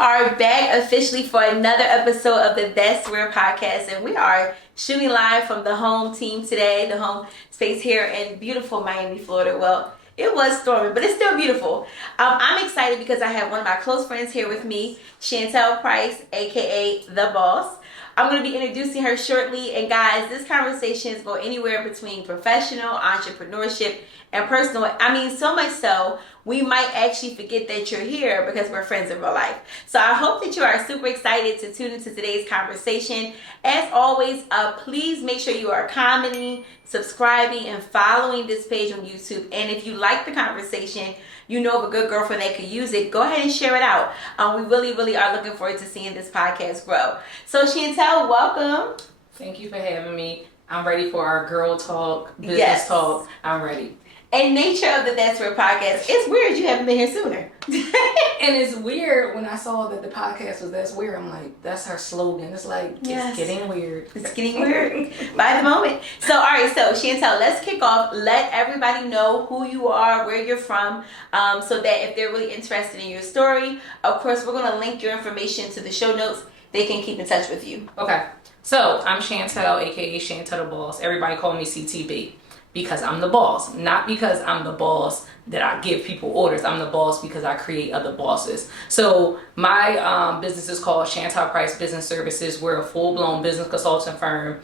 are back officially for another episode of the That's Where podcast, and we are shooting live from the home team today, the home space here in beautiful Miami, Florida. Well, it was stormy, but it's still beautiful. I'm excited because I have one of my close friends here with me, Chantel Price, aka The Boss. I'm going to be introducing her shortly, and guys, this conversation is going anywhere between professional, entrepreneurship, and personal. I mean, so much so, we might actually forget that you're here because we're friends in real life. So I hope that you are super excited to tune into today's conversation. As always, please make sure you are commenting, subscribing, and following this page on YouTube. And if you like the conversation, you know of a good girlfriend that could use it, go ahead and share it out. We really are looking forward to seeing this podcast grow. So Chantel, welcome. Thank you for having me. I'm ready for our girl talk, business talk. I'm ready. And nature of the That's Where podcast, it's weird you haven't been here sooner. And it's weird when I saw that the podcast was That's Weird. I'm like, that's her slogan. It's like, It's getting weird. It's getting weird by the moment. So, all right, so Chantel, let's kick off. Let everybody know who you are, where you're from, so that if they're really interested in your story, of course, we're going to link your information to the show notes. They can keep in touch with you. Okay. So, I'm Chantel, a.k.a. Chantel the Boss. Everybody call me CTB. Because I'm the boss, not because I'm the boss that I give people orders. I'm the boss because I create other bosses. So my business is called Chantel Price Business Services. We're a full-blown business consulting firm,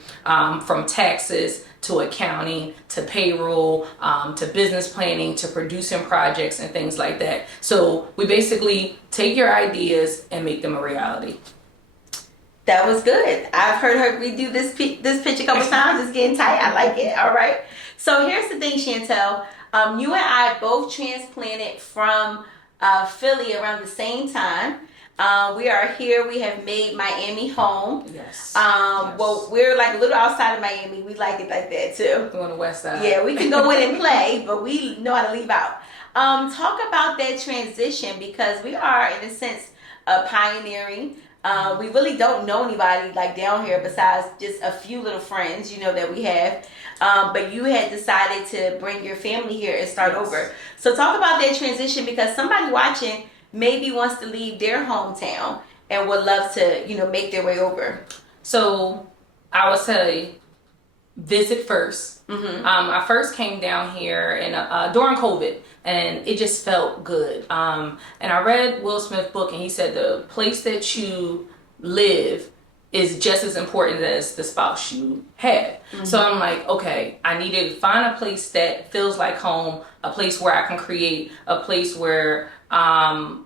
from taxes to accounting to payroll to business planning to producing projects and things like that. So we basically take your ideas and make them a reality. That was good. I've heard her redo this pitch a couple times. It's getting tight. I like it. All right. So here's the thing, Chantel. You and I both transplanted from Philly around the same time. We are here. We have made Miami home. Yes. Well, we're like a little outside of Miami. We like it like that too. We're on the west side. Yeah, we can go in and play, but we know how to leave out. Talk about that transition, because we are, in a sense, pioneering. We really don't know anybody like down here besides just a few little friends, that we have. But you had decided to bring your family here and start over. So talk about that transition, because somebody watching maybe wants to leave their hometown and would love to, make their way over. So I would say visit first. Mm-hmm. I first came down here during COVID, and it just felt good. And I read Will Smith's book, and he said the place that you live is just as important as the spouse you have. Mm-hmm. So I'm like, okay, I need to find a place that feels like home, a place where I can create, a place where I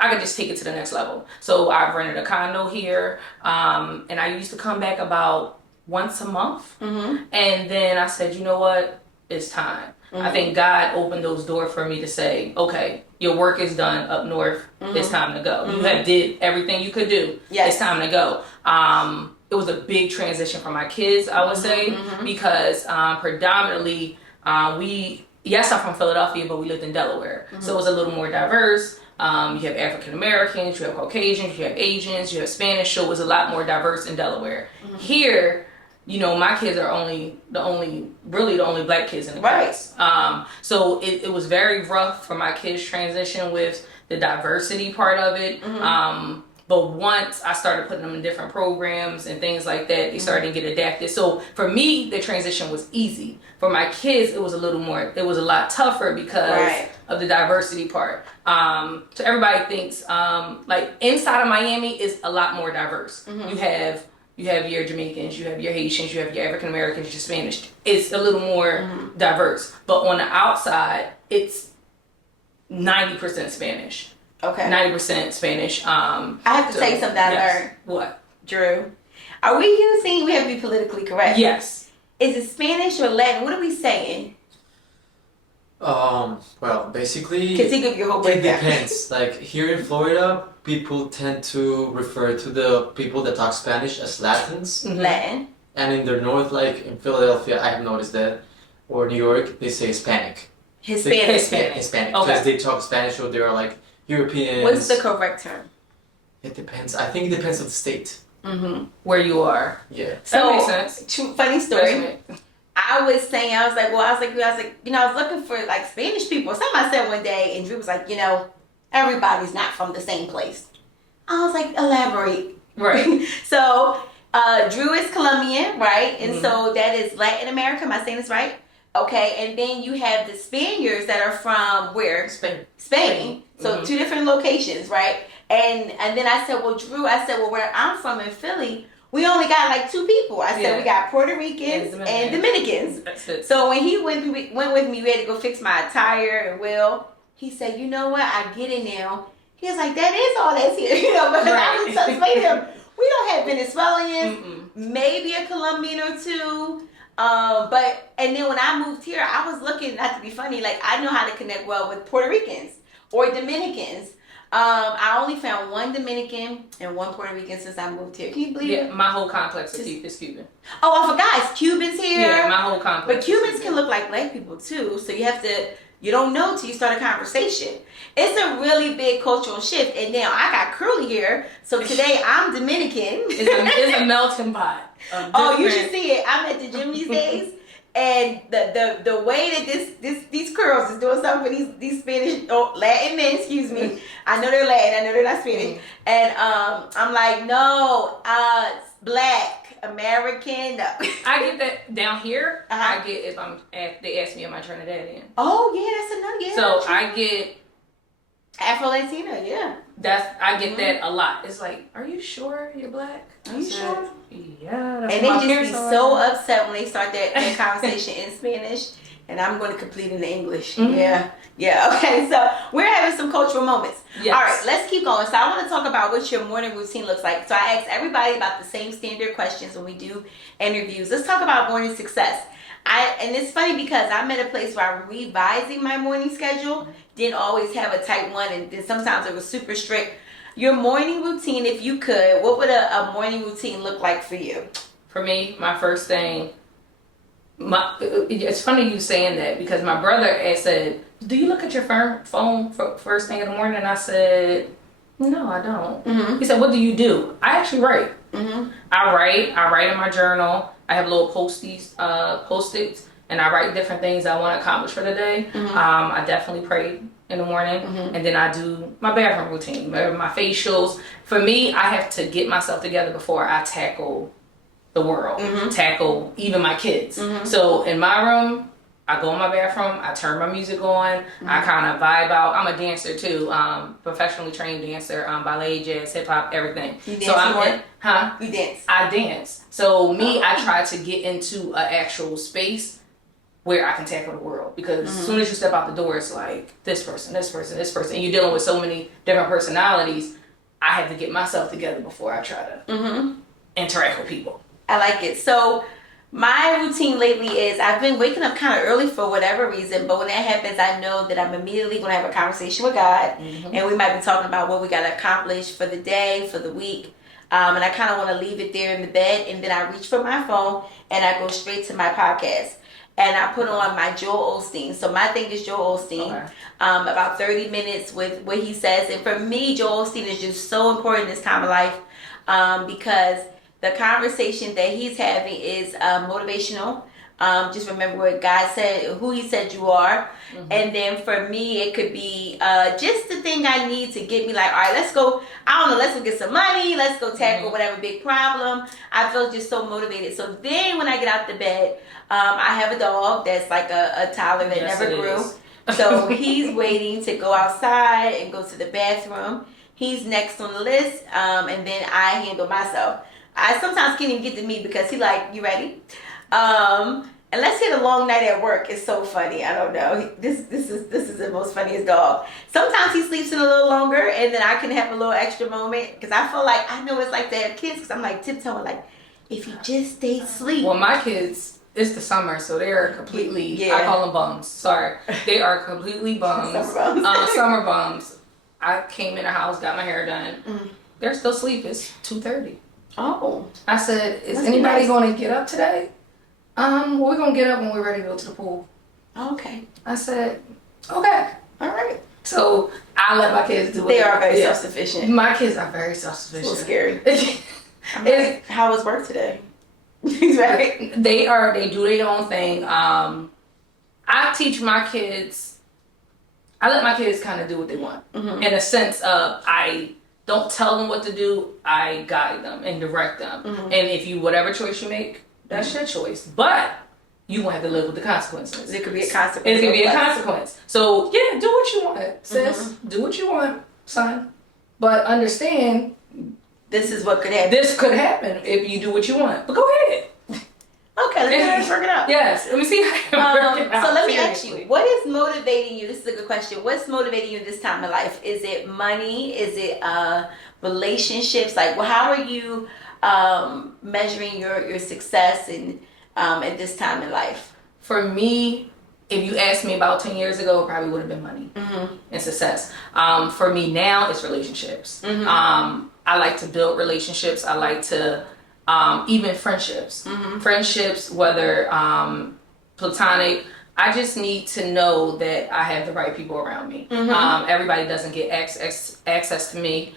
can just take it to the next level. So I've rented a condo here, and I used to come back about once a month. Mm-hmm. And then I said, you know what? It's time. Mm-hmm. I think God opened those doors for me to say, okay, your work is done up north. Mm-hmm. It's time to go. Mm-hmm. You have did everything you could do. Yes. It's time to go. It was a big transition for my kids, I would say, because predominantly I'm from Philadelphia, but we lived in Delaware. Mm-hmm. So it was a little more diverse. You have African Americans, you have Caucasians, you have Asians, you have Spanish. So it was a lot more diverse in Delaware. Mm-hmm. Here, my kids are the only black kids in the class. So it was very rough for my kids' transition with the diversity part of it. Mm-hmm. But once I started putting them in different programs and things like that, they started to get adapted. So for me, the transition was easy. For my kids, it was a lot tougher because of the diversity part. So everybody thinks, like inside of Miami is a lot more diverse. Mm-hmm. You have your Jamaicans, you have your Haitians, you have your African Americans, your Spanish. It's a little more diverse. But on the outside, it's 90% Spanish. Okay. 90% Spanish. I have to tell you something I learned. What? Drew. Are we using, we have to be politically correct. Yes. Is it Spanish or Latin? What are we saying? Well, basically, it depends. Like here in Florida, people tend to refer to the people that talk Spanish as Latins. Mm-hmm. Latin. And in the north, like in Philadelphia, I have noticed that, or New York, they say Hispanic. Hispanic. Hispanic. Okay. Because they talk Spanish, or they're like Europeans. What's the correct term? It depends. I think it depends on the state. Mm-hmm. Where you are. Yeah. That makes sense. Funny story. I was looking for like Spanish people. Something I said one day, and Drew was like, everybody's not from the same place. I was like, elaborate. Right. So, Drew is Colombian, right? And so that is Latin America. Am I saying this right? Okay. And then you have the Spaniards that are from where? Spain. So 2 different locations, right? And then I said, well, Drew, well, where I'm from in Philly, we only got like 2 people. I said, we got Puerto Ricans and Dominicans. That's it. So when he went with me, we had to go fix my tire and wheel. He said, you know what? I get it now. He was like, that is all that's here. You know, but I was explaining to him, we don't have Venezuelans, maybe a Colombian or 2. And then when I moved here, I was looking, not to be funny, like I know how to connect well with Puerto Ricans or Dominicans. I only found 1 Dominican and 1 Puerto Rican since I moved here. Can you believe it? Yeah, my whole complex is Cuban. Oh, I forgot. It's Cubans here. Yeah, my whole complex. But Cubans can look like black people too. So you don't know till you start a conversation. It's a really big cultural shift. And now I got curly hair. So today I'm Dominican. It's a melting pot. Oh, you should see it. I'm at the gym these days. And the way that these curls is doing something for these Spanish Latin men, excuse me. I know they're Latin, I know they're not Spanish. And I'm like, no, it's black, American. No. I get that down here. I get if they ask me am I Trinidadian. Oh yeah, that's another So I get Afro Latina, yeah. I get that a lot. It's like, are you sure you're black? Are you sure? Yeah. And they just be so upset when they start that conversation in Spanish, and I'm going to complete in English. Yeah. Okay, so we're having some cultural moments. Yes. All right, let's keep going. So I want to talk about what your morning routine looks like. So I ask everybody about the same standard questions when we do interviews. Let's talk about morning success. And it's funny because I'm at a place where I'm revising my morning schedule. Didn't always have a tight one, and then sometimes it was super strict. Your morning routine, if you could, what would a morning routine look like for you? For me, my first thing, it's funny you saying that because my brother had said, do you look at your phone for first thing in the morning? And I said, no, I don't. He said, what do you do? I actually write. I write in my journal. I have little post-its, and I write different things I want to accomplish for the day. I definitely pray in the morning, and then I do my bathroom routine, my facials. For me, I have to get myself together before I tackle the world, tackle even my kids. So in my room, I go in my bathroom, I turn my music on, I kind of vibe out. I'm a dancer too, professionally trained dancer, ballet, jazz, hip hop, everything. You dance so I'm You dance. I dance. So I try to get into an actual space where I can tackle the world, because as soon as you step out the door, it's like this person, and you're dealing with so many different personalities. I have to get myself together before I try to interact with people. I like it. So my routine lately is I've been waking up kind of early for whatever reason, but when that happens, I know that I'm immediately going to have a conversation with God, and we might be talking about what we got to accomplish for the day, for the week. And I kind of want to leave it there in the bed, and then I reach for my phone and I go straight to my podcast. And I put on my Joel Osteen. So my thing is Joel Osteen. About 30 minutes with what he says. And for me, Joel Osteen is just so important this time of life, because the conversation that he's having is motivational. Just remember what God said, who he said you are. And then for me, it could be just the thing I need to get me like, all right, let's go. I don't know, let's go get some money. Let's go tackle whatever big problem. I feel just so motivated. So then when I get out the bed, I have a dog that's like a toddler that never grew. So he's waiting to go outside and go to the bathroom. He's next on the list. And then I handle myself. I sometimes can't even get to me because he like, you ready? Unless he had a long night at work, it's so funny. I don't know. This is the most funniest dog. Sometimes he sleeps in a little longer, and then I can have a little extra moment because I feel like I know it's like to have kids because I'm like tiptoeing, like if he just stayed asleep. Well, my kids, it's the summer, so they are completely. I call them bums. Sorry, they are completely bums. Summer bums. Summer bums. I came in the house, got my hair done. They're still asleep. It's 2:30. Oh. I said, is anybody going to get up today? We're going to get up when we're ready to go to the pool. Okay. I said, okay. All right. So I let my kids do it. They are very self-sufficient. My kids are very self-sufficient. So scary. How was work today? Right. They do their own thing. I teach my kids, I let my kids kind of do what they want. In a sense of, I don't tell them what to do. I guide them and direct them. And if whatever choice you make, that's your choice. But you won't have to live with the consequences. There could be a consequence. It could be a consequence. So yeah, do what you want, sis. Do what you want, son. But understand, this is what could happen. this could happen if you do what you want. But go ahead. Okay, let's work it out. Yes, let me see how it work it out. So let me ask Seriously. you, what is motivating you? This is a good question. What's motivating you in this time of life? Is it money? Is it relationships? Like, well, how are you measuring your success in at this time in life? For me, if you asked me about 10 years ago, it probably would have been money and success. For me now, it's relationships. I like to build relationships. I like to, even friendships. Friendships, whether platonic, I just need to know that I have the right people around me. Everybody doesn't get access to me.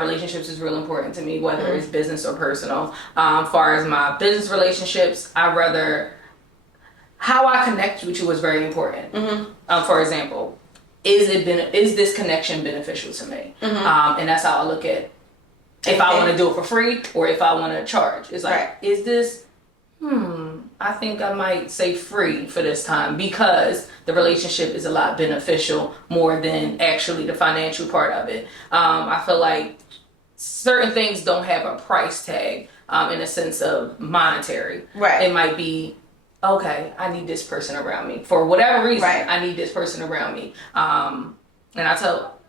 Relationships is real important to me, whether it's business or personal. As far as my business relationships, I'd rather how I connect with you is very important. For example, is this connection beneficial to me? And that's how I look at if I want to do it for free or if I want to charge. It's like, is this? I think I might say free for this time because the relationship is a lot beneficial more than actually the financial part of it. I feel like certain things don't have a price tag in a sense of monetary. It might be, okay, I need this person around me for whatever reason. I need this person around me. And I tell,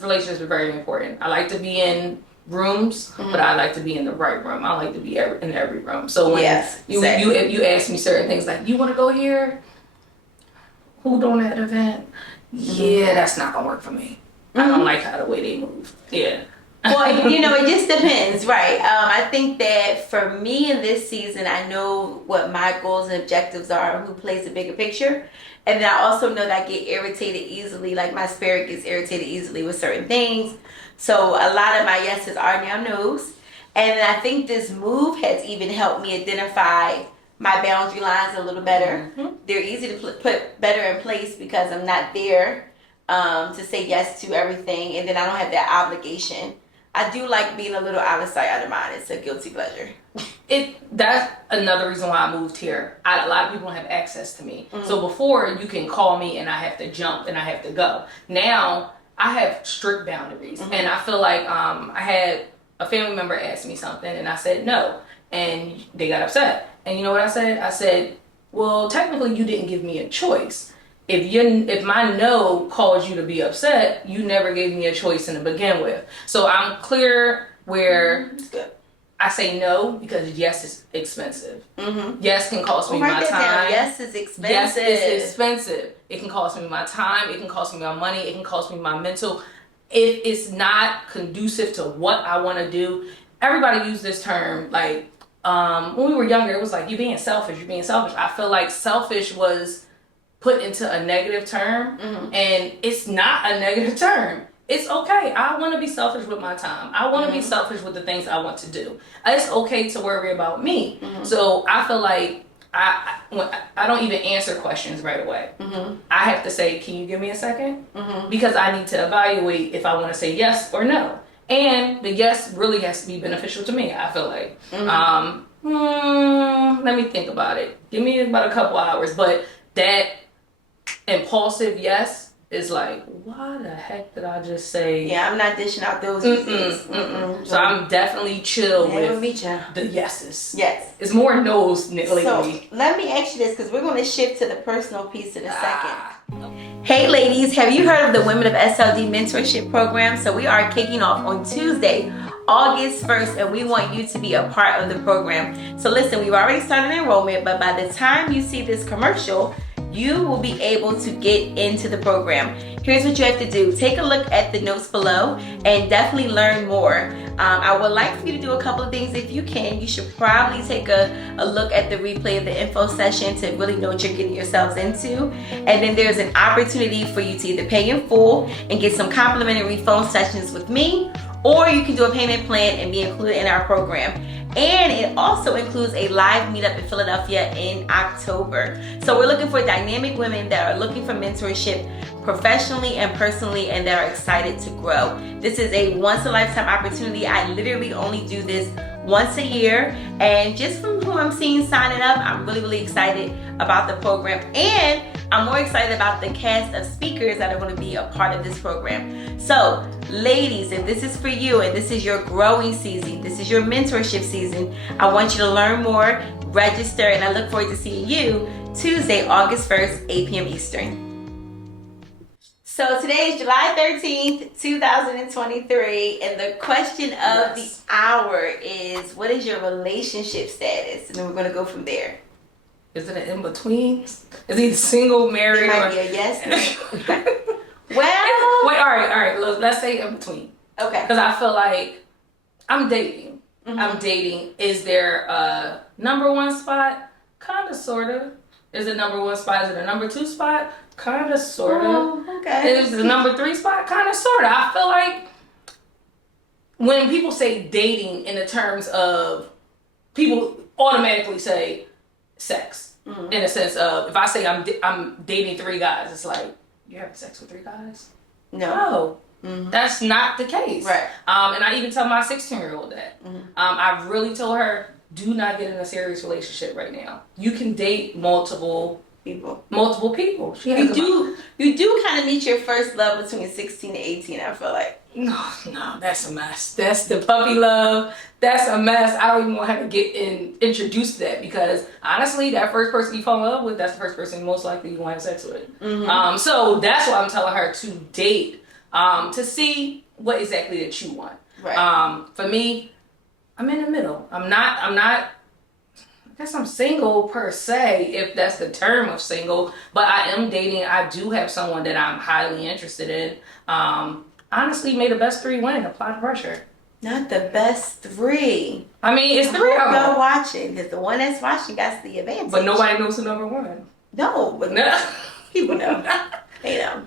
relationships are very important. I like to be in rooms, but I like to be in the right room. I like to be in every room. So when you ask me certain things like, you want to go here? Who doing that event? Yeah, that's not gonna work for me. I don't like how the way they move. Well, it just depends, right? I think that for me in this season, I know what my goals and objectives are, who plays the bigger picture. And then I also know that I get irritated easily, like my spirit gets irritated easily with certain things. So a lot of my yeses are now nos. And then I think this move has even helped me identify my boundary lines a little better. They're easy to put better in place because I'm not there to say yes to everything. And then I don't have that obligation. I do like being a little out of sight, out of mind. It's a guilty pleasure. That's another reason why I moved here. A lot of people don't have access to me. So before, you can call me and I have to jump and I have to go. Now, I have strict boundaries. And I feel like I had a family member ask me something and I said no. And they got upset. And you know what I said? I said, well, technically you didn't give me a choice. If my no caused you to be upset, you never gave me a choice to begin with. So I'm clear where I say no because yes is expensive. Yes can cost me my time. Yes is expensive. Yes is expensive. It can cost me my time. It can cost me my money. It can cost me my mental. If it's not conducive to what I want to do, everybody use this term like when we were younger. It was like you're being selfish. You're being selfish. I feel like selfish was put into a negative term, and it's not a negative term. It's okay. I want to be selfish with my time. I want to be selfish with the things I want to do. It's okay to worry about me. So I feel like I don't even answer questions right away. I have to say, can you give me a second? Because I need to evaluate if I want to say yes or no. And the yes really has to be beneficial to me, I feel like. Let me think about it. Give me about a couple hours. But that impulsive yes is like, why the heck did I just say? Yeah, I'm not dishing out those yeses. So I'm definitely chill with the yeses. Yes. It's more no's lately. So let me ask you this, because we're going to shift to the personal piece in a second. Hey ladies, have you heard of the Women of SLD mentorship program? So we are kicking off on Tuesday, August 1st, and we want you to be a part of the program. So listen, we've already started enrollment, but by the time you see this commercial, you will be able to get into the program. Here's what you have to do. Take a look at the notes below and definitely learn more. I would like for you to do a couple of things if you can. You should probably take a look at the replay of the info session to really know what you're getting yourselves into. And then there's an opportunity for you to either pay in full and get some complimentary phone sessions with me, or you can do a payment plan and be included in our program. And it also includes a live meetup in Philadelphia in October. So we're looking for dynamic women that are looking for mentorship, professionally and personally, and that are excited to grow. This is a once-in-a-lifetime opportunity. I literally only do this once a year, and just from who I'm seeing signing up, I'm really excited about the program, and I'm more excited about the cast of speakers that are going to be a part of this program. So ladies, if this is for you and this is your growing season, this is your mentorship season, I want you to learn more, register, and I look forward to seeing you Tuesday, August 1st, 8 p.m. Eastern. So today is July 13th, 2023, and the question of the hour is, what is your relationship status? And then we're going to go from there. Is it an in-between? Is he single, married? It might be a yes. Well. Wait, all right. Let's say in-between. Okay. Because I feel like I'm dating. I'm dating. Is there a number one spot? Kind of, sort of. Is it number one spot? Is it a number two spot? Kind of, sort of. Oh, okay. Is it the number three spot? Kind of, sort of. I feel like when people say dating in the terms of, people automatically say sex. In a sense of, if I say I'm dating three guys, it's like, you're having sex with three guys? No. That's not the case. Right. And I even tell my 16-year-old that. I've really told her, do not get in a serious relationship right now. You can date multiple people. You do kind of meet your first love between 16 and 18, I feel like. No, that's a mess. That's the puppy love. That's a mess. I don't even want her to get introduced to that, because honestly, that first person you fall in love with, that's the first person most likely you want to have sex with. So that's why I'm telling her to date, to see what exactly that you want. Right. For me, I'm in the middle. I'm not, I guess I'm single per se, if that's the term of single, but I am dating. I do have someone that I'm highly interested in. Honestly, may the best three win. Apply the pressure. Not the best three. I mean, it's three of them. Y'all watching, because the one that's watching got the advantage. But nobody knows who number one. No, but people know. They know.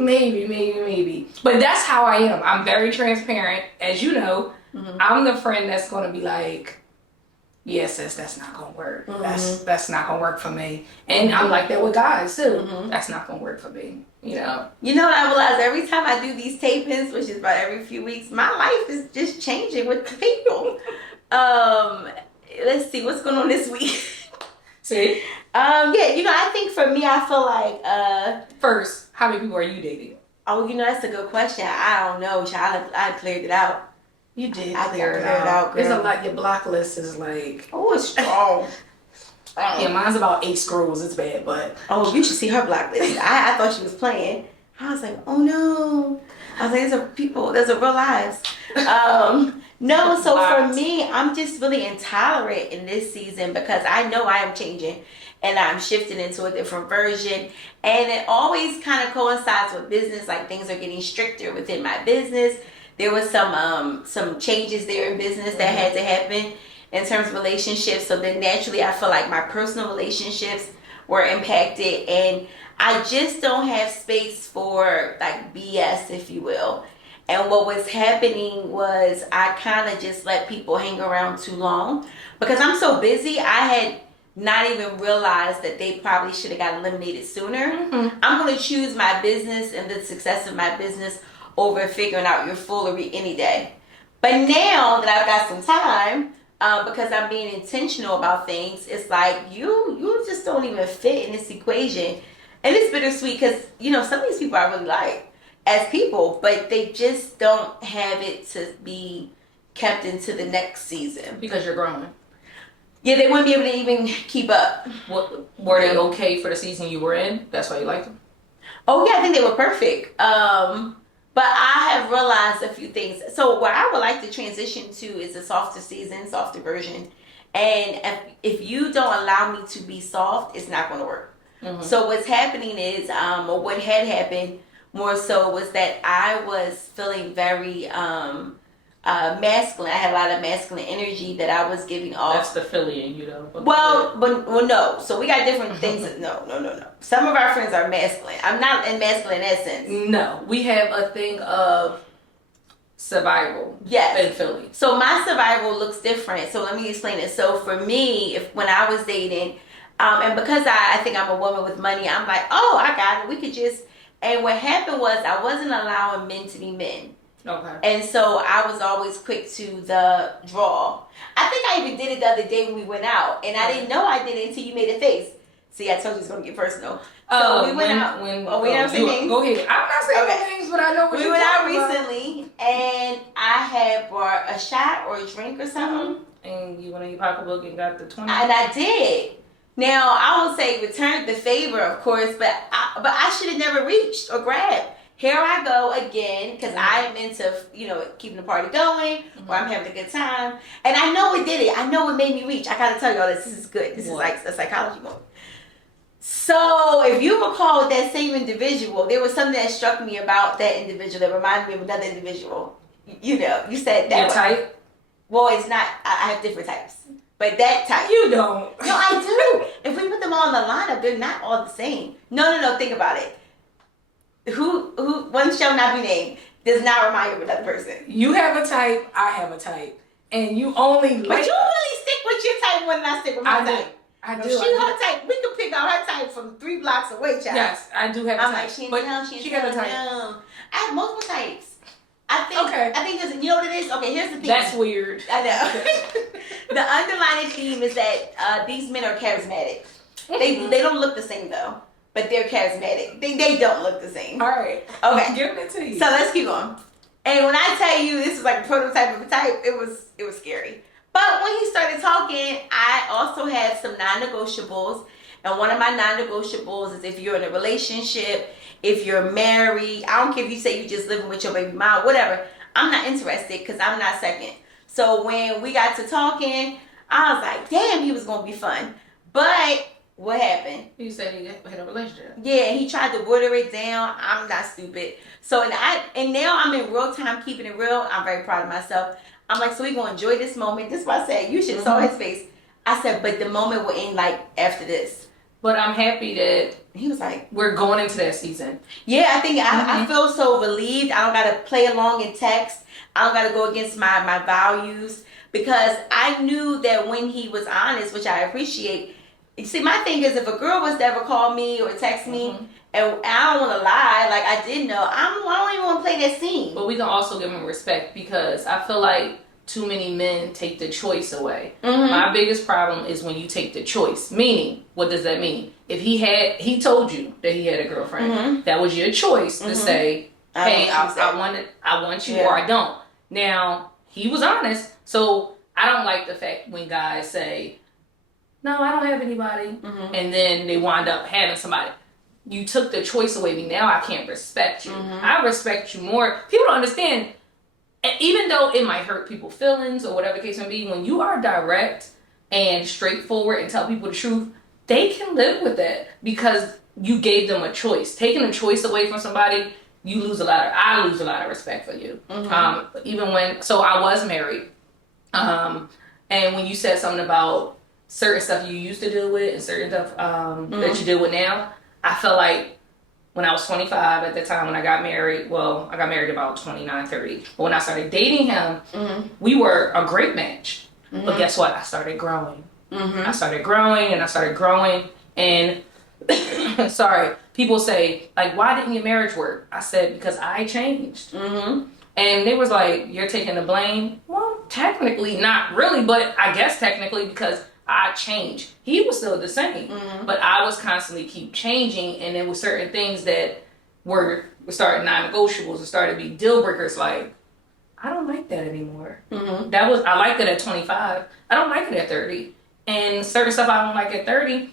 Maybe. But that's how I am. I'm very transparent. As you know, I'm the friend that's going to be like, yeah, sis, that's not going to work. That's not going to work for me. And I'm like that with guys, too. That's not going to work for me. You know what I realize? Every time I do these tapings, which is about every few weeks, my life is just changing with the people. Let's see what's going on this week. See? I think for me, I feel like first, how many people are you dating? Oh, that's a good question. I don't know, child. I cleared it out. You did I clear it out. It's a lot. Your block list is like, it's strong. Yeah, mine's about 8 scrolls. It's bad, but you should see her block list. I thought she was playing. I was like, oh no. I was like, there's a real lives. No, so for me, I'm just really intolerant in this season, because I know I am changing and I'm shifting into a different version, and it always kind of coincides with business. Like, things are getting stricter within my business. There was some changes there in business that had to happen in terms of relationships. So then naturally, I feel like my personal relationships were impacted, and I just don't have space for like BS, if you will. And what was happening was I kind of just let people hang around too long, because I'm so busy. I had not even realized that they probably should have got eliminated sooner. I'm going to choose my business and the success of my business over figuring out your foolery any day. But now that I've got some time, because I'm being intentional about things, it's like you just don't even fit in this equation. And it's bittersweet, because some of these people I really like as people, but they just don't have it to be kept into the next season. Because you're growing. Yeah, they wouldn't be able to even keep up. Were they okay for the season you were in? That's why you liked them? Oh yeah, I think they were perfect. But I have realized a few things. So what I would like to transition to is a softer season, softer version. And if you don't allow me to be soft, it's not going to work. So what's happening is, or what had happened more so, was that I was feeling very masculine. I had a lot of masculine energy that I was giving off. That's the Philly in you, though. Well, no. So we got different things. No. Some of our friends are masculine. I'm not in masculine essence. No, we have a thing of survival. Yes. In Philly. So my survival looks different. So let me explain it. So for me, when I was dating, And because I think I'm a woman with money, I'm like, oh, I got it. We could just. And what happened was I wasn't allowing men to be men. Okay. And so I was always quick to the draw. I think I even did it the other day when we went out, and I didn't know I did it until you made a face. See, I told you it's gonna get personal. So we went out. We don't say names. Go ahead. I'm not saying names, but I know what we you're went out talking about. recently, and I had bought a shot or a drink or something, and you went in your pocketbook and got the 20. and I did. Now I will say returned the favor, of course, but I should have never reached or grabbed. Here I go again, because I am into, keeping the party going, or I'm having a good time. And I know it did it. I know it made me reach. I got to tell y'all this is good. This is like a psychology moment. So if you recall with that same individual, there was something that struck me about that individual that reminded me of another individual. You said that. Your type? Well, it's not. I have different types. But that type. You don't. No, I do. If we put them all in the lineup, they're not all the same. No. Think about it. Who one shall not be named does not remind you of another person. You have a type, I have a type. And you only But you really stick with your type more than I stick with my type. I do. She her type. We can pick out her type from 3 blocks away, child. Yes, I do have a type. I'm like, she got a type. No. I have multiple types. I think because you know what it is? Okay, here's the thing. That's weird. I know. The underlying theme is that these men are charismatic. They don't look the same though. But they're charismatic. They don't look the same. All right. Okay. I'm giving it to you. So let's keep going. And when I tell you this is like a prototype of a type, it was scary. But when he started talking, I also had some non-negotiables. And one of my non-negotiables is if you're in a relationship, if you're married, I don't care if you say you're just living with your baby mom, whatever. I'm not interested because I'm not second. So when we got to talking, I was like, damn, he was going to be fun. But what happened? You said he had a relationship. Yeah, he tried to water it down. I'm not stupid. So and now I'm in real time keeping it real. I'm very proud of myself. I'm like, so we gonna enjoy this moment. This is what I said. You should have saw his face. I said, but the moment will end like after this. But I'm happy that he was like, we're going into that season. Yeah, I think I feel so relieved. I don't gotta play along in text. I don't gotta go against my values, because I knew that when he was honest, which I appreciate. You see, my thing is, if a girl was to ever call me or text me, and I don't want to lie, like I did know, I don't even want to play that scene. But we can also give him respect, because I feel like too many men take the choice away. My biggest problem is when you take the choice. Meaning, what does that mean? If he told you that he had a girlfriend, that was your choice to say, hey, I want you or I don't. Now, he was honest, so I don't like the fact when guys say, no, I don't have anybody. And then they wind up having somebody. You took the choice away. Now I can't respect you. I respect you more. People don't understand. And even though it might hurt people's feelings or whatever the case may be, when you are direct and straightforward and tell people the truth, they can live with that because you gave them a choice. Taking a choice away from somebody, I lose a lot of respect for you. So I was married. And when you said something about certain stuff you used to deal with and certain stuff that you deal with now, I felt like when I was 25 at the time when I got married, I got married about 29, 30. But when I started dating him, we were a great match. But guess what? I started growing. I started growing and I started growing. And, sorry, people say, like, why didn't your marriage work? I said, because I changed. And they was like, you're taking the blame? Well, technically, not really, but I guess technically because I changed. He was still the same, but I was constantly keep changing, and there were certain things that were starting non-negotiables and started to be deal breakers. Like, I don't like that anymore. I liked it at 25. I don't like it at 30, and certain stuff I don't like at 30.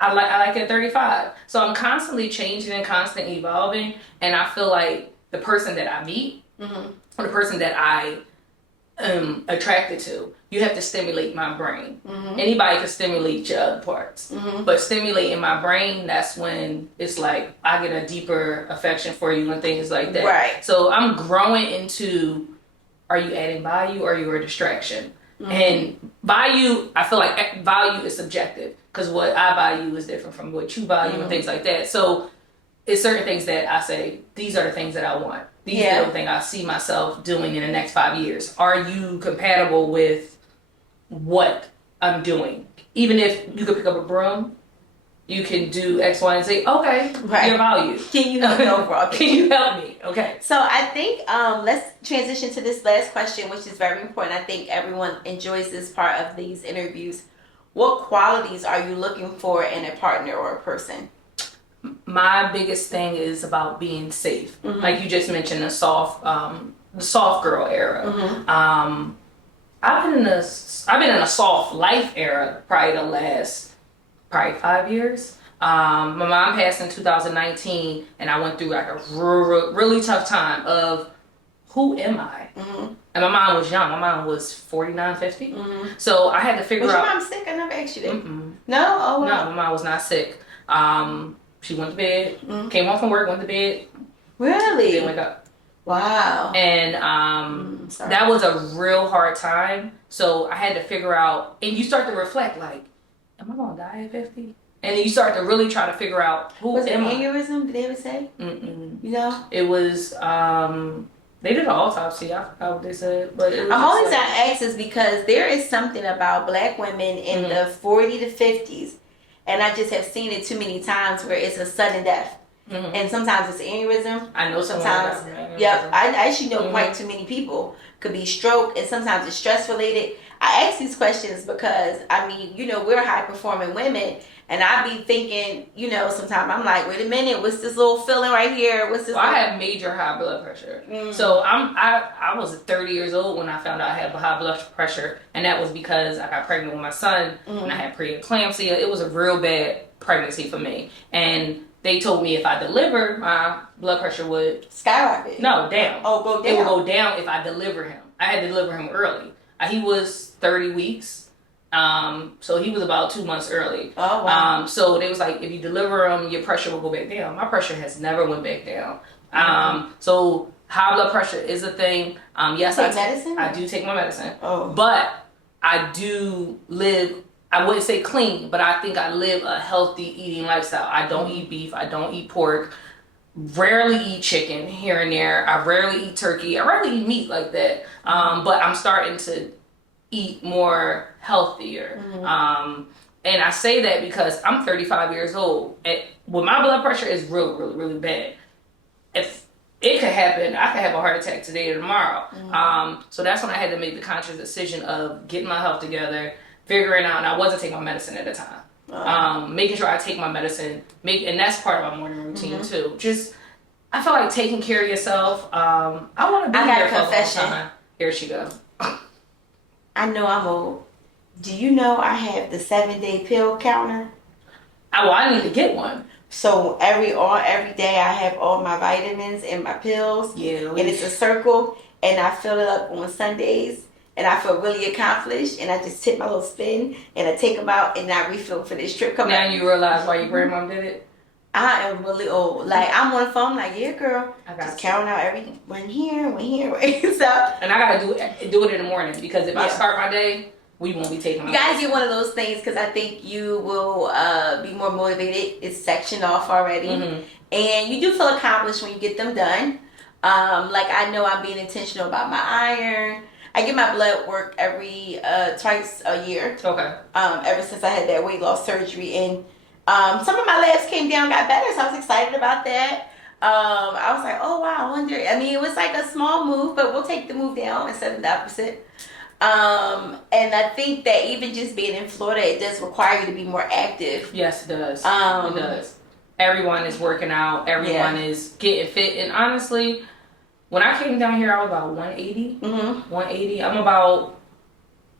I like it at 35. So I'm constantly changing and constantly evolving, and I feel like the person that I meet or the person that I am attracted to, you have to stimulate my brain. Anybody can stimulate your other parts, but stimulating my brain, that's when it's like I get a deeper affection for you and things like that. Right. So I'm growing into, are you adding value or are you a distraction? And value, I feel like value is subjective because what I value is different from what you value and things like that. So it's certain things that I say, these are the things that I want. These are the things I see myself doing in the next 5 years. Are you compatible with what I'm doing? even if you could pick up a broom, you can do X, Y, and Z. Okay, Right. Your value. Can you help me overall? Can you help me? Okay. So I think let's transition to this last question, which is very important. I think everyone enjoys this part of these interviews. What qualities are you looking for in a partner or a person? My biggest thing is about being safe. Like you just mentioned, the soft girl era. I've been in a soft life era probably the last 5 years. My mom passed in 2019, and I went through like a really tough time of who am I? And my mom was young. My mom was 49, 50. So I had to figure out. Was your mom sick? I never asked you that. No? Oh, wow. No, my mom was not sick. She went to bed, came home from work, went to bed. Really? Then wake up. Wow. And that was a real hard time. So I had to figure out, and you start to reflect like, am I gonna die at 50? And then you start to really try to figure out who was am it I? aneurysm? Did they ever say? You know? It was they did an autopsy. I forgot what they said, but it was I'm always at access because there is something about black women in the 40 to 50s, and I just have seen it too many times where it's a sudden death. And sometimes it's aneurysm. I know sometimes. Yep, I actually know quite too many people. Could be stroke, and sometimes it's stress related. I ask these questions because I mean, you know, we're high performing women, and I be thinking, you know, sometimes I'm like, wait a minute, what's this little feeling right here? What's this? Well, I have major high blood pressure. So I was 30 years old when I found out I had high blood pressure, and that was because I got pregnant with my son, and I had preeclampsia. It was a real bad pregnancy for me, and they told me if I delivered, my blood pressure would skyrocket. No, down. Oh, go down. It would go down if I deliver him. I had to deliver him early. He was 30 weeks. So he was about 2 months early. Oh, wow. So they was like, if you deliver him, your pressure will go back down. My pressure has never went back down. So high blood pressure is a thing. Yes, I do take my medicine. Oh. But I do live, I wouldn't say clean, but I think I live a healthy eating lifestyle. I don't eat beef. I don't eat pork. Rarely eat chicken here and there. I rarely eat turkey. I rarely eat meat like that. But I'm starting to eat more healthier. And I say that because I'm 35 years old. And when my blood pressure is really, really, really bad, if it could happen, I could have a heart attack today or tomorrow. So that's when I had to make the conscious decision of getting my health together, figuring out, and I wasn't taking my medicine at the time. Making sure I take my medicine, and that's part of my morning routine too. Just, I feel like taking care of yourself. I want to be here for a long time. Here she goes. I know I'm old. Do you know I have the 7-day pill counter? I need to get one. So every day I have all my vitamins and my pills. Yeah. And it's a circle, and I fill it up on Sundays. And I feel really accomplished, and I just tip my little spin, and I take them out, and I refill for this trip coming. Now you realize why your grandmom did it? I am really old. Like, I'm on the phone, like, yeah, girl. Just counting out every one here. So, and I gotta do it in the morning, because if I start my day, we won't be taking my You guys get one of those things, because I think you will be more motivated. It's sectioned off already. And you do feel accomplished when you get them done. Like, I know I'm being intentional about my iron. I get my blood work every twice a year. Okay. Ever since I had that weight loss surgery, and some of my labs came down, got better, so I was excited about that. I was like, oh wow, I wonder. I mean, it was like a small move, but we'll take the move down instead of the opposite. And I think that even just being in Florida, it does require you to be more active. Yes, it does. It does. Everyone is working out. Everyone is getting fit, and honestly, when I came down here, I was about 180. 180. I'm about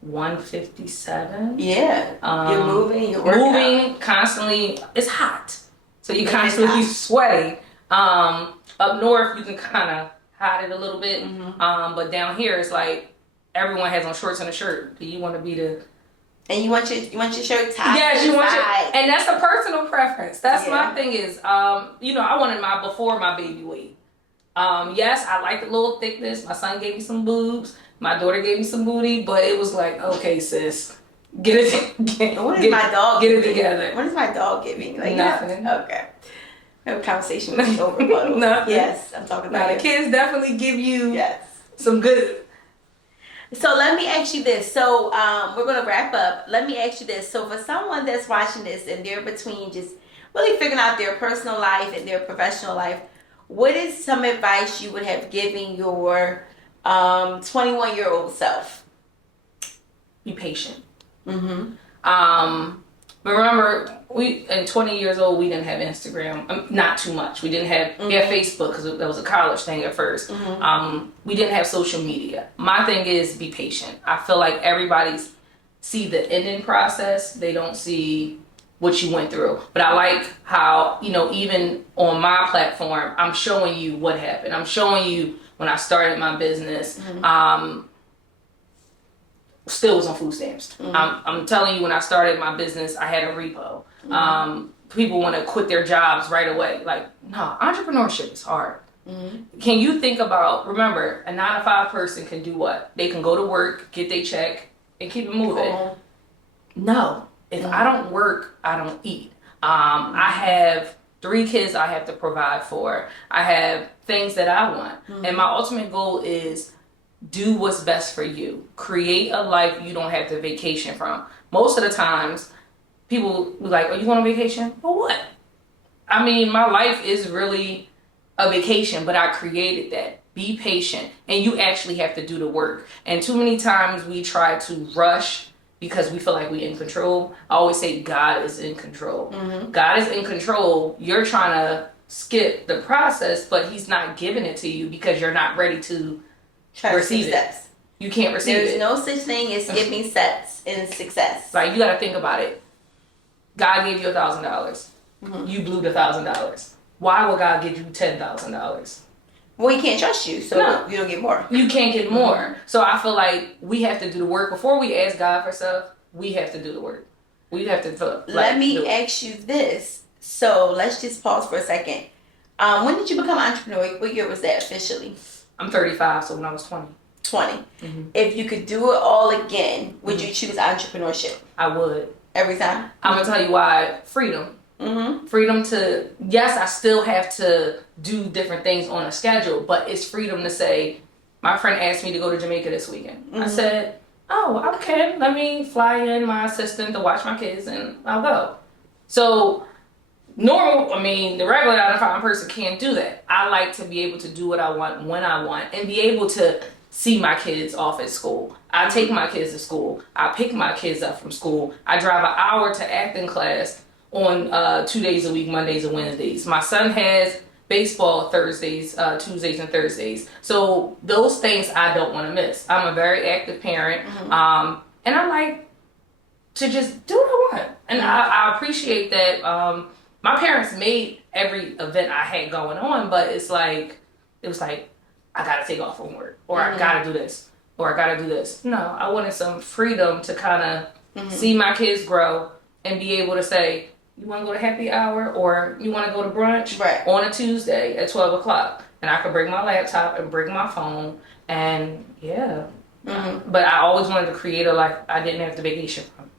157. Yeah. You're moving. You're working moving constantly. It's hot, so you constantly sweating. Up north, you can kind of hide it a little bit, but down here, it's like everyone has on shorts and a shirt. Do you want to be the? And you want your shirt tied? Yes, you want your, and that's a personal preference. That's my thing is, you know, I wanted my before my baby weight. Yes, I like the little thickness. My son gave me some boobs. My daughter gave me some booty, but it was like, okay, sis, get it together. What is my dog? Get it together. What is my dog giving? Like nothing. Okay. I have a conversation with you over nothing. Yes, I'm talking about the kids definitely give you yes some good. So let me ask you this. So we're going to wrap up. Let me ask you this. So for someone that's watching this and they're between just really figuring out their personal life and their professional life, what is some advice you would have given your 21-year-old self? Be patient. Mm-hmm. But remember, we at 20 years old, we didn't have Instagram. Not too much. We didn't have we had Facebook because that was a college thing at first. We didn't have social media. My thing is be patient. I feel like everybody's see the ending process. They don't see what you went through. But I like how, even on my platform, I'm showing you what happened. I'm showing you when I started my business. Still was on food stamps. I'm telling you, when I started my business, I had a repo. People want to quit their jobs right away. Like, no, entrepreneurship is hard. Can you think about, remember, a 9-to-5 person can do what? They can go to work, get their check, and keep it moving. No, if I don't work, I don't eat. I have 3 kids I have to provide for. I have things that I want. And my ultimate goal is do what's best for you. Create a life you don't have to vacation from. Most of the times, people be like, "Are you going on vacation?" For what? I mean, my life is really a vacation, but I created that. Be patient, and you actually have to do the work. And too many times we try to rush because we feel like we're in control. I always say God is in control. God is in control. You're trying to skip the process, but He's not giving it to you because you're not ready to receive it. You can't receive it. There's no such thing as skipping steps in success. Like, you got to think about it. God gave you $1,000. You blew the $1,000. Why would God give you $10,000? Well, He can't trust you, so you don't get more. You can't get more. So I feel like we have to do the work before we ask God for stuff. We have to do the work. We have to. Let me ask you this. So let's just pause for a second. When did you become an entrepreneur? What year was that officially? I'm 35, so when I was 20. 20. If you could do it all again, would you choose entrepreneurship? I would. Every time? I'm going to tell you why. Freedom. Freedom to, yes, I still have to do different things on a schedule, but it's freedom to say, my friend asked me to go to Jamaica this weekend. I said, oh, okay, let me fly in my assistant to watch my kids and I'll go. So the regular 9-to-5 person can't do that. I like to be able to do what I want when I want and be able to see my kids off at school. I take my kids to school. I pick my kids up from school. I drive an hour to acting class on 2 days a week, Mondays and Wednesdays. My son has baseball Thursdays, Tuesdays and Thursdays. So those things I don't want to miss. I'm a very active parent. And I like to just do what I want. And I appreciate that. My parents made every event I had going on, but it was like, I gotta take off from work, or I gotta do this, or I gotta do this. No, I wanted some freedom to kind of see my kids grow and be able to say, you want to go to happy hour, or you want to go to brunch on a Tuesday at 12 o'clock. And I could bring my laptop and bring my phone, and But I always wanted to create a life I didn't have to vacation from.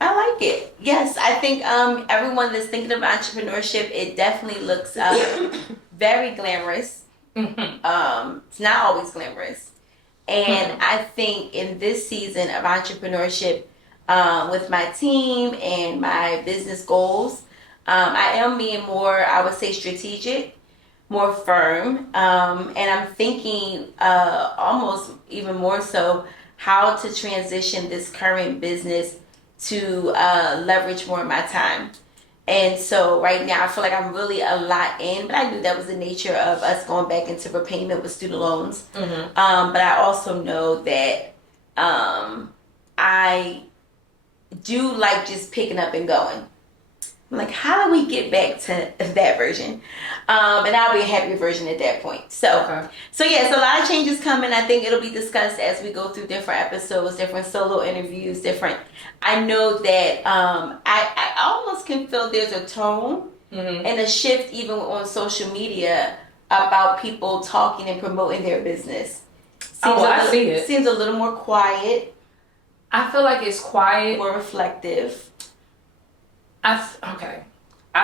I like it. Yes, I think everyone that's thinking of entrepreneurship, it definitely looks very glamorous. It's not always glamorous. And I think in this season of entrepreneurship, with my team and my business goals, I am being more, I would say, strategic, more firm. And I'm thinking almost even more so how to transition this current business to leverage more of my time. And so right now I feel like I'm really a lot in, but I knew that was the nature of us going back into repayment with student loans. But I also know that I do like just picking up and going. I'm like, how do we get back to that version? And I'll be a happier version at that point. So yes, a lot of changes coming. I think it'll be discussed as we go through different episodes, different solo interviews, different. I know that I almost can feel there's a tone and a shift even on social media about people talking and promoting their business. I see it. Seems a little more quiet. I feel like it's quiet. More reflective. I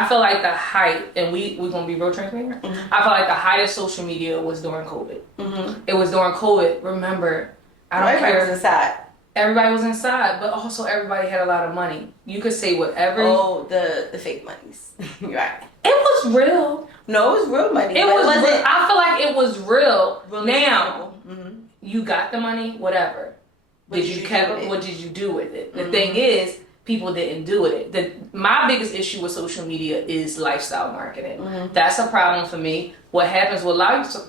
feel like the height, and we're going to be real transparent. I feel like the height of social media was during COVID. It was during COVID. Remember, I don't Everybody care. was inside. Everybody was inside, but also everybody had a lot of money. You could say whatever. Oh, the fake monies. Right. It was real. No, it was real money. It but was. wasn't Real. I feel like it was real. real Now, mm-hmm. you got the money, whatever. What What did you do with it? The thing is, people didn't do it. My biggest issue with social media is lifestyle marketing. That's a problem for me. What happens with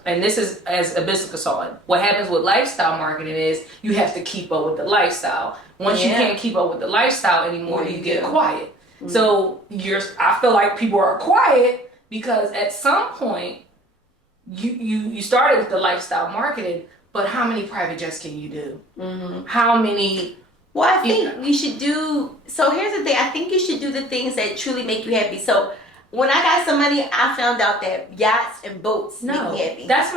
and this is as a business consultant, what happens with lifestyle marketing is you have to keep up with the lifestyle. Once you can't keep up with the lifestyle anymore, you get quiet. So I feel like people are quiet because at some point you started with the lifestyle marketing, but how many private jets can you do? How many? Well, I think you should do. So here's the thing. I think you should do the things that truly make you happy. So when I got some money, I found out that yachts and boats make me happy. That's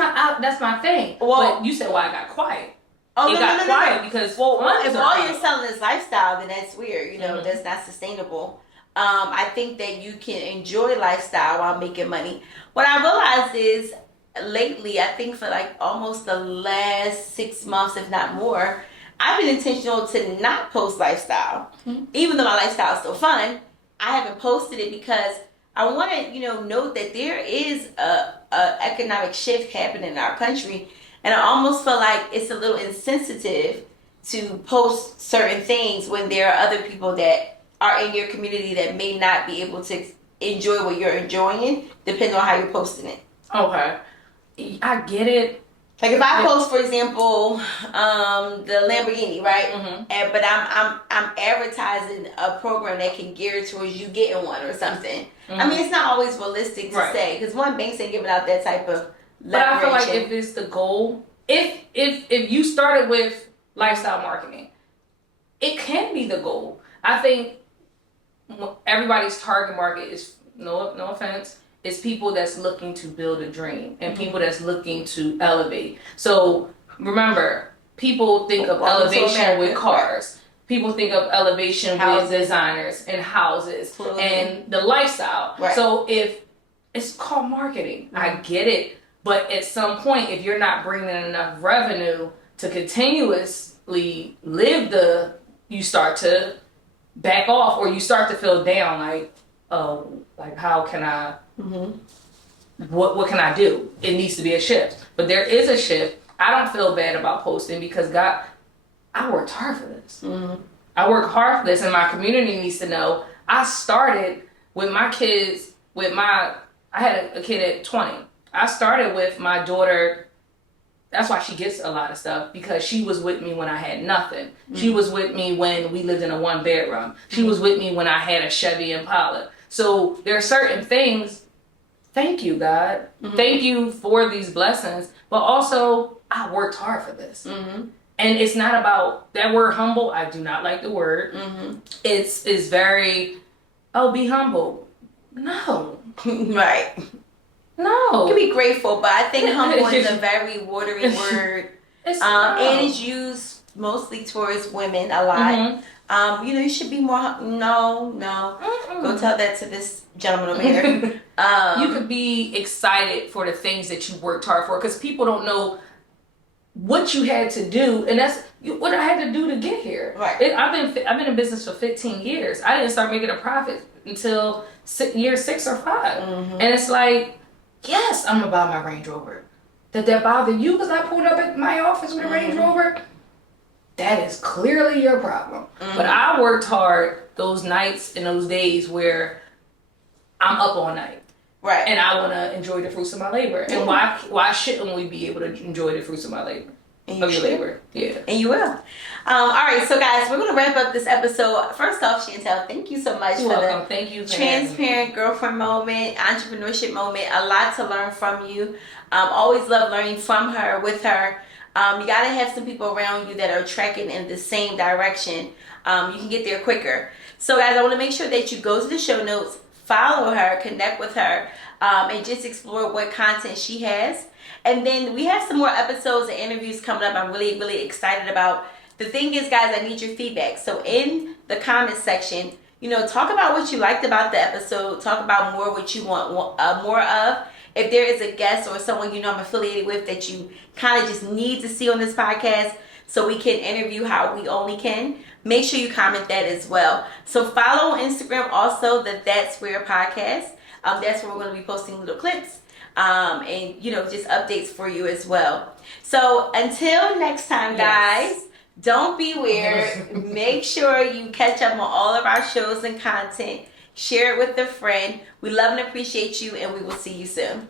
my thing. Well, but you said why I got quiet. Oh, it got quiet because if all you're selling is lifestyle, then that's weird. You know, that's not sustainable. I think that you can enjoy lifestyle while making money. What I realized is lately, I think for like almost the last 6 months, if not more, I've been intentional to not post lifestyle. Even though my lifestyle is still fun, I haven't posted it because I want to, note that there is a economic shift happening in our country, and I almost feel like it's a little insensitive to post certain things when there are other people that are in your community that may not be able to enjoy what you're enjoying, depending on how you're posting it. Okay, I get it. Like if I post, for example, the Lamborghini, right? But I'm advertising a program that can gear towards you getting one or something. I mean, it's not always realistic to say because one banks ain't giving out that type of leverage. But I feel like if it's the goal, if you started with lifestyle marketing, it can be the goal. I think everybody's target market is no offense. It's people that's looking to build a dream and people that's looking to elevate. So remember, people think of elevation with cars. People think of elevation with designers and houses and the lifestyle. Right. So if it's called marketing, I get it. But at some point, if you're not bringing in enough revenue to continuously you start to back off or you start to feel down like, oh, like how can I, what can I do? It needs to be a shift. But there is a shift. I don't feel bad about posting because God, I worked hard for this. I work hard for this and my community needs to know. I started with my kids, I had a kid at 20. I started with my daughter. That's why she gets a lot of stuff because she was with me when I had nothing. She was with me when we lived in a 1-bedroom. She was with me when I had a Chevy Impala. So there are certain things. Thank you, God. Thank you for these blessings. But also, I worked hard for this. And it's not about that word humble. I do not like the word. It's very, be humble. No. Right. No. You can be grateful, but I think humble is a very watery word. And it's used mostly towards women a lot. You should be more. No. Go tell that to this gentleman over here. You could be excited for the things that you worked hard for because people don't know what you had to do, and that's what I had to do to get here. Right. I've been in business for 15 years. I didn't start making a profit until year 6 or 5, and it's like, yes, I'm gonna buy my Range Rover. Did that bother you because I pulled up at my office with a Range Rover? That is clearly your problem. But I worked hard those nights and those days where I'm up all night. Right. And I want to enjoy the fruits of my labor. And why shouldn't we be able to enjoy the fruits of my labor? Your labor. Yeah. And you will. All right, so guys, we're going to wrap up this episode. First off, Chantel, thank you so much for the Thank you for transparent girlfriend moment, entrepreneurship moment. A lot to learn from you. Always love learning from her, with her. You got to have some people around you that are tracking in the same direction. You can get there quicker. So guys, I want to make sure that you go to the show notes, follow her, connect with her, and just explore what content she has. And then we have some more episodes and interviews coming up I'm really, really excited about. The thing is, guys, I need your feedback. So in the comments section, talk about what you liked about the episode. Talk about more what you want more of. If there is a guest or someone I'm affiliated with that you kind of just need to see on this podcast, so we can interview how we only can, make sure you comment that as well. So follow on Instagram also the That's Where podcast. That's where we're going to be posting little clips and, you know, just updates for you as well. So until next time, guys, don't be weird. Make sure you catch up on all of our shows and content. Share it with a friend. We love and appreciate you, and we will see you soon.